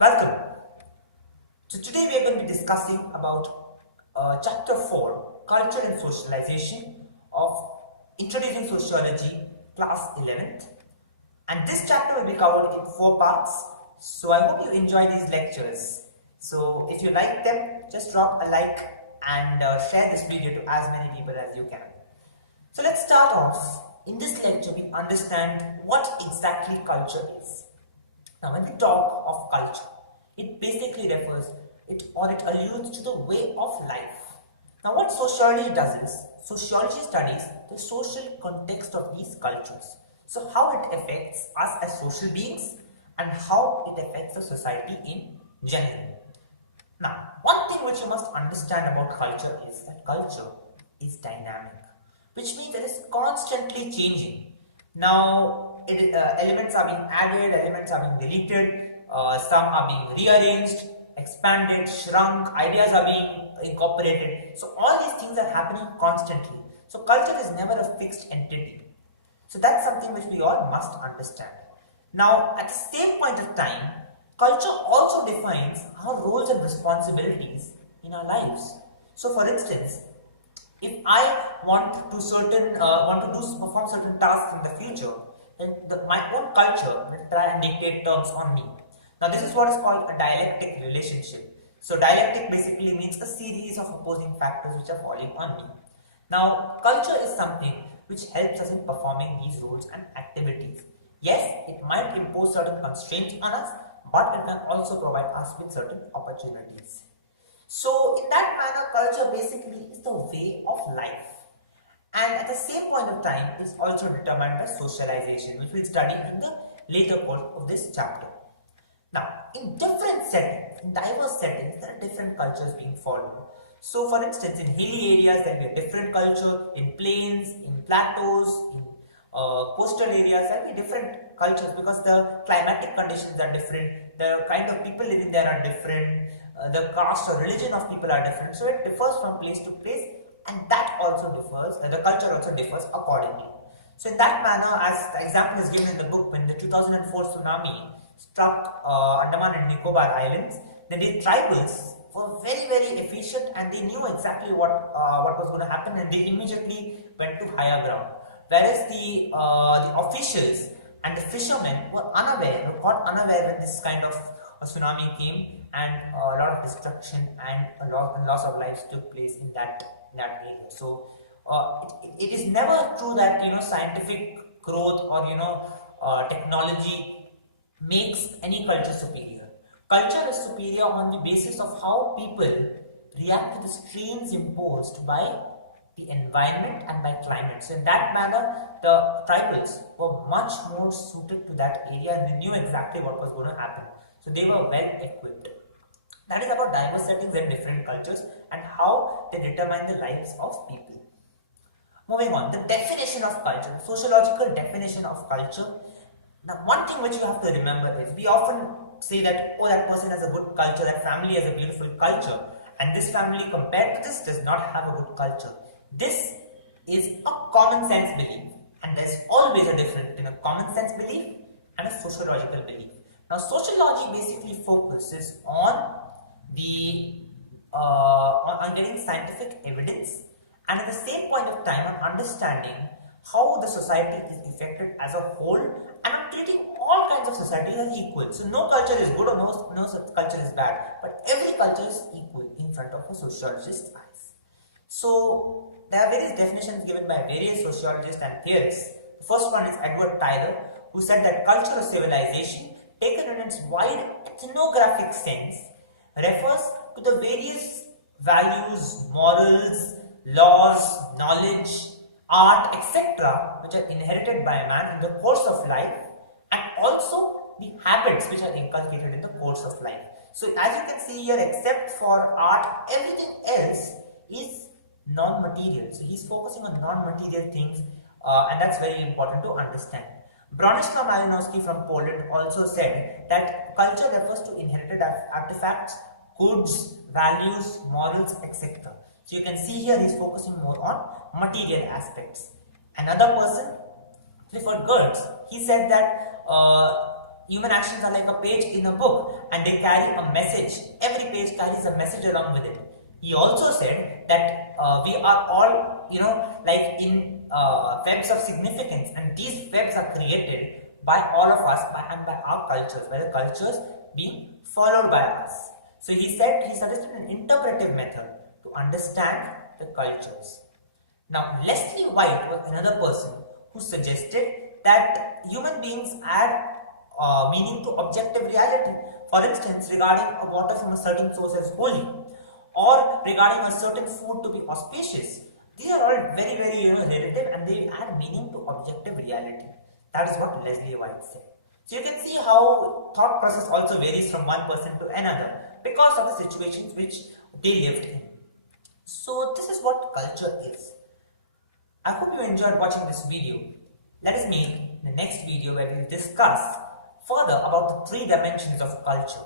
Welcome. So today we are going to be discussing about chapter 4, Culture and Socialization of Introducing Sociology, class 11th. And this chapter will be covered in 4 parts. So I hope you enjoy these lectures. So if you like them, just drop a like and share this video to as many people as you can. So let's start off. In this lecture, we understand what exactly culture is. Now, when we talk of culture, it basically it alludes to the way of life. Now, what sociology does is, sociology studies the social context of these cultures. So, how it affects us as social beings and how it affects the society in general. Now, one thing which you must understand about culture is that culture is dynamic, which means it is constantly changing. Now, elements are being added, elements are being deleted, some are being rearranged, expanded, shrunk, ideas are being incorporated. So, all these things are happening constantly. So, culture is never a fixed entity. So, that's something which we all must understand. Now, at the same point of time, culture also defines our roles and responsibilities in our lives. So, for instance, if I want to perform certain tasks in the future, then my own culture will try and dictate terms on me. Now, this is what is called a dialectic relationship. So, dialectic basically means a series of opposing factors which are falling on me. Now, culture is something which helps us in performing these roles and activities. Yes, it might impose certain constraints on us, but it can also provide us with certain opportunities. So, in that manner, culture basically is the way of life. And at the same point of time, it's also determined by socialization, which we'll study in the later course of this chapter. Now, in different settings, in diverse settings, there are different cultures being followed. So, for instance, in hilly areas, there will be a different culture. In plains, in plateaus, in coastal areas, there will be different cultures because the climatic conditions are different. The kind of people living there are different. The caste or religion of people are different. So, it differs from place to place, and that also differs. The culture also differs accordingly. So, in that manner, as the example is given in the book, when the 2004 tsunami struck Andaman and Nicobar Islands, then the tribals were very efficient and they knew exactly what was going to happen, and they immediately went to higher ground. Whereas the officials and the fishermen were caught unaware when this kind of a tsunami came, and a lot of destruction and loss of lives took place in that area. So it is never true that scientific growth or technology makes any culture superior. Culture is superior on the basis of how people react to the strains imposed by the environment and by climate. So in that manner, the tribals were much more suited to that area and they knew exactly what was going to happen. So they were well equipped. That is about diverse settings and different cultures and how they determine the lives of people. Moving on, the definition of culture, the sociological definition of culture. Now, one thing which you have to remember is we often say that, oh, that person has a good culture, that family has a beautiful culture, and this family compared to this does not have a good culture. This is a common sense belief, and there's always a difference between a common sense belief and a sociological belief. Now, sociology basically focuses on on getting scientific evidence, and at the same point of time on understanding how the society is affected as a whole, and on treating all kinds of societies as equal. So no culture is good or no culture is bad, but every culture is equal in front of a sociologist's eyes. So there are various definitions given by various sociologists and theorists. The first one is Edward Tyler, who said that culture or civilization, taken in its wide ethnographic sense, refers to the various values, morals, laws, knowledge, art, etc., which are inherited by a man in the course of life, and also the habits which are inculcated in the course of life. So, as you can see here, except for art, everything else is non-material. So, he's focusing on non-material things, and that's very important to understand. Bronislaw Malinowski from Poland also said that culture refers to inherited artifacts, goods, values, morals, etc. So you can see here he's focusing more on material aspects. Another person, Clifford Gertz, he said that human actions are like a page in a book and they carry a message. Every page carries a message along with it. He also said that we are all, like in webs of significance, and these webs are created by all of us and by our cultures, by the cultures being followed by us. So he suggested an interpretive method to understand the cultures. Now, Leslie White was another person who suggested that human beings add meaning to objective reality. For instance, regarding water from a certain source as holy, or regarding a certain food to be auspicious. These are all very, very relative, and they add meaning to objective reality. That is what Leslie White said. So you can see how thought process also varies from one person to another because of the situations which they lived in. So this is what culture is. I hope you enjoyed watching this video. Let us meet in the next video where we will discuss further about the three dimensions of culture.